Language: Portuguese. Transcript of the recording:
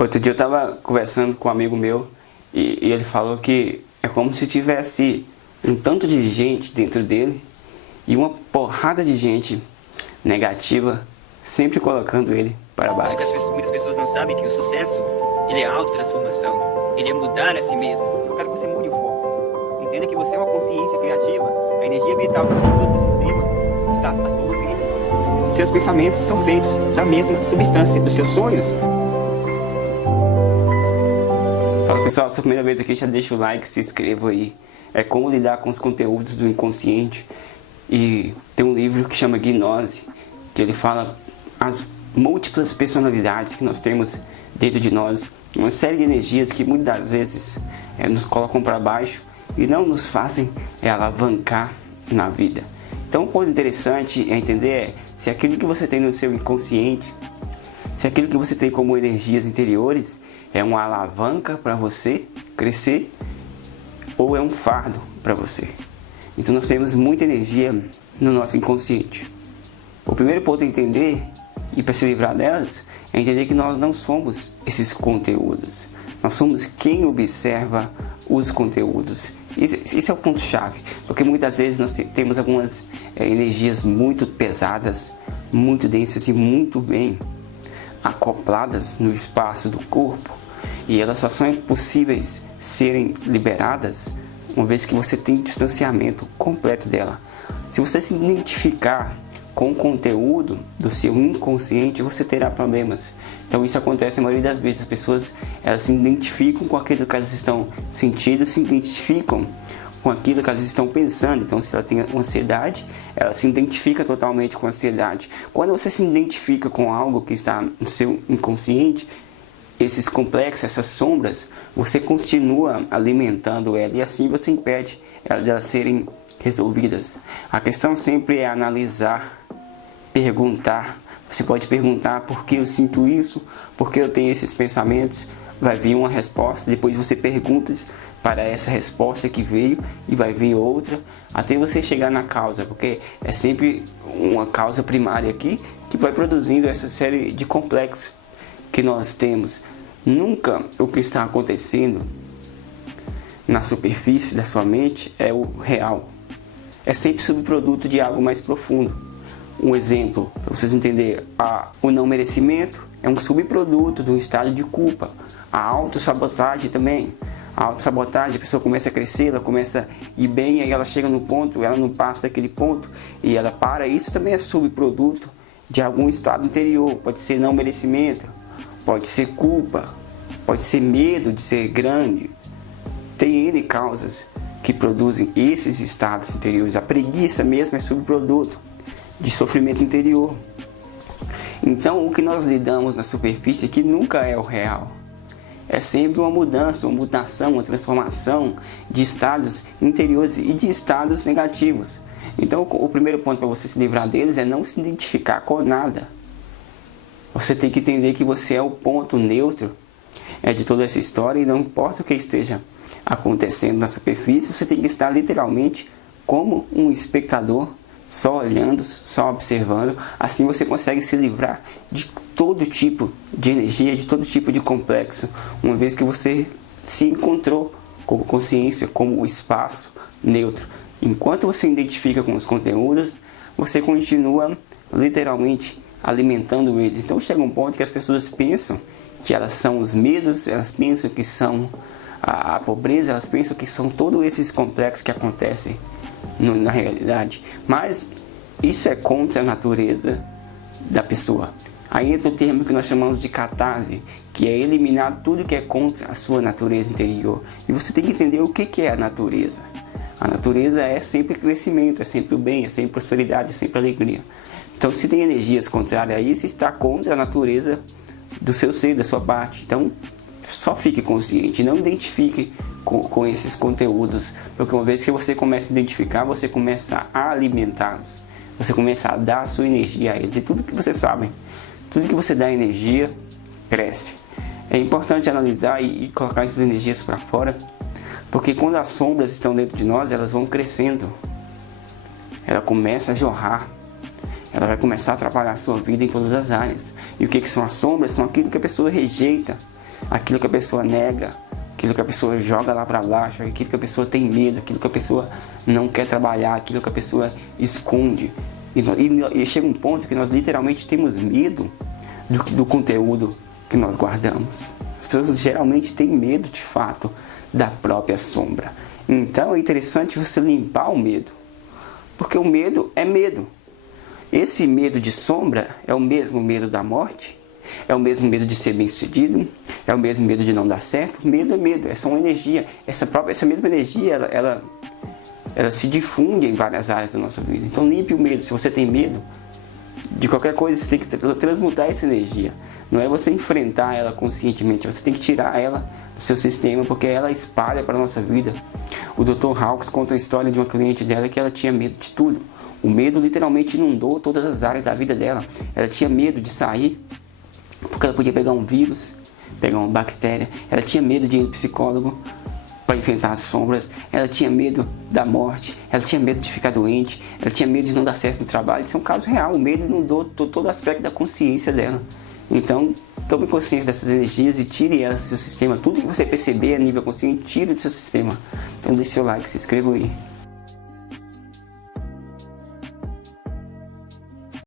Outro dia eu estava conversando com um amigo meu e ele falou que é como se tivesse um tanto de gente dentro dele e uma porrada de gente negativa sempre colocando ele para baixo. Muitas pessoas não sabem que o sucesso, ele é autotransformação, ele é mudar a si mesmo. Eu quero que você mude o foco. Entenda que você é uma consciência criativa. A energia vital que circula no seu sistema está a todo tempo. Seus pensamentos são feitos da mesma substância dos seus sonhos. Fala pessoal, se é a primeira vez aqui, já deixa o like, se inscreva aí. É como lidar com os conteúdos do inconsciente. E tem um livro que chama Gnose, que ele fala as múltiplas personalidades que nós temos dentro de nós. Uma série de energias que muitas das vezes nos colocam para baixo e não nos fazem alavancar na vida. Então, um ponto interessante é entender se aquilo que você tem no seu inconsciente, se aquilo que você tem como energias interiores é uma alavanca para você crescer ou é um fardo para você. Então nós temos muita energia no nosso inconsciente. O primeiro ponto a entender, e para se livrar delas, é entender que nós não somos esses conteúdos. Nós somos quem observa os conteúdos. Esse é o ponto-chave, porque muitas vezes nós temos algumas energias muito pesadas, muito densas e muito bem acopladas no espaço do corpo, e elas só são possíveis serem liberadas uma vez que você tem distanciamento completo dela. Se você se identificar com o conteúdo do seu inconsciente, você terá problemas. Então isso acontece na maioria das vezes. As pessoas elas se identificam com aquilo que elas estão sentindo, se identificam com aquilo que elas estão pensando. Então se ela tem ansiedade, ela se identifica totalmente com a ansiedade. Quando você se identifica com algo que está no seu inconsciente, esses complexos, essas sombras, você continua alimentando ela e assim você impede elas de serem resolvidas. A questão sempre é analisar, perguntar. Você pode perguntar por que eu sinto isso, por que eu tenho esses pensamentos. Vai vir uma resposta, depois você pergunta para essa resposta que veio e vai vir outra, até você chegar na causa, porque é sempre uma causa primária aqui que vai produzindo essa série de complexos que nós temos. Nunca o que está acontecendo na superfície da sua mente é o real. É sempre subproduto de algo mais profundo. Um exemplo, para vocês entenderem, o não merecimento é um subproduto de um estado de culpa. A autossabotagem também. A autossabotagem, a pessoa começa a crescer, ela começa a ir bem, aí ela chega no ponto, ela não passa daquele ponto e ela para. Isso também é subproduto de algum estado interior. Pode ser não merecimento, pode ser culpa, pode ser medo de ser grande. Tem N causas que produzem esses estados interiores. A preguiça mesmo é subproduto de sofrimento interior. Então o que nós lidamos na superfície aqui nunca é o real. É sempre uma mudança, uma mutação, uma transformação de estados interiores e de estados negativos. Então o primeiro ponto para você se livrar deles é não se identificar com nada. Você tem que entender que você é o ponto neutro de toda essa história e não importa o que esteja acontecendo na superfície, você tem que estar literalmente como um espectador, só olhando, só observando. Assim você consegue se livrar de todo tipo de energia, de todo tipo de complexo, uma vez que você se encontrou como consciência, como o espaço neutro. Enquanto você identifica com os conteúdos, você continua literalmente alimentando eles. Então chega um ponto que as pessoas pensam que elas são os medos, elas pensam que são a pobreza, elas pensam que são todos esses complexos que acontecem na realidade. Mas isso é contra a natureza da pessoa. Aí entra o termo que nós chamamos de catarse, que é eliminar tudo que é contra a sua natureza interior. E você tem que entender o que é a natureza. A natureza é sempre crescimento, é sempre o bem, é sempre prosperidade, é sempre alegria. Então se tem energias contrárias a isso, está contra a natureza do seu ser, da sua parte. Então só fique consciente, não identifique com esses conteúdos, porque uma vez que você começa a identificar, você começa a alimentá-los, você começa a dar a sua energia a eles. De tudo que você sabe, tudo que você dá energia, cresce. É importante analisar e colocar essas energias para fora, porque quando as sombras estão dentro de nós, elas vão crescendo, ela começa a jorrar, ela vai começar a atrapalhar a sua vida em todas as áreas. E o que são as sombras? São aquilo que a pessoa rejeita, aquilo que a pessoa nega, aquilo que a pessoa joga lá para baixo, aquilo que a pessoa tem medo, aquilo que a pessoa não quer trabalhar, aquilo que a pessoa esconde. E chega um ponto que nós literalmente temos medo do conteúdo que nós guardamos. As pessoas geralmente têm medo, de fato, da própria sombra. Então é interessante você limpar o medo, porque o medo é medo. Esse medo de sombra é o mesmo medo da morte, é o mesmo medo de ser bem-sucedido, é o mesmo medo de não dar certo. Medo é medo, é só uma energia. Essa mesma energia, ela se difunde em várias áreas da nossa vida. Então limpe o medo. Se você tem medo de qualquer coisa, você tem que transmutar essa energia. Não é você enfrentar ela conscientemente, você tem que tirar ela do seu sistema, porque ela espalha para a nossa vida. O Dr. Hawkins conta a história de uma cliente dela que ela tinha medo de tudo. O medo literalmente inundou todas as áreas da vida dela. Ela tinha medo de sair, porque ela podia pegar um vírus, pegar uma bactéria. Ela tinha medo de ir ao psicólogo para enfrentar as sombras. Ela tinha medo da morte. Ela tinha medo de ficar doente. Ela tinha medo de não dar certo no trabalho. Isso é um caso real. O medo inundou todo aspecto da consciência dela. Então, tome consciência dessas energias e tire elas do seu sistema. Tudo que você perceber a nível consciente, tire do seu sistema. Então deixe seu like, se inscreva aí.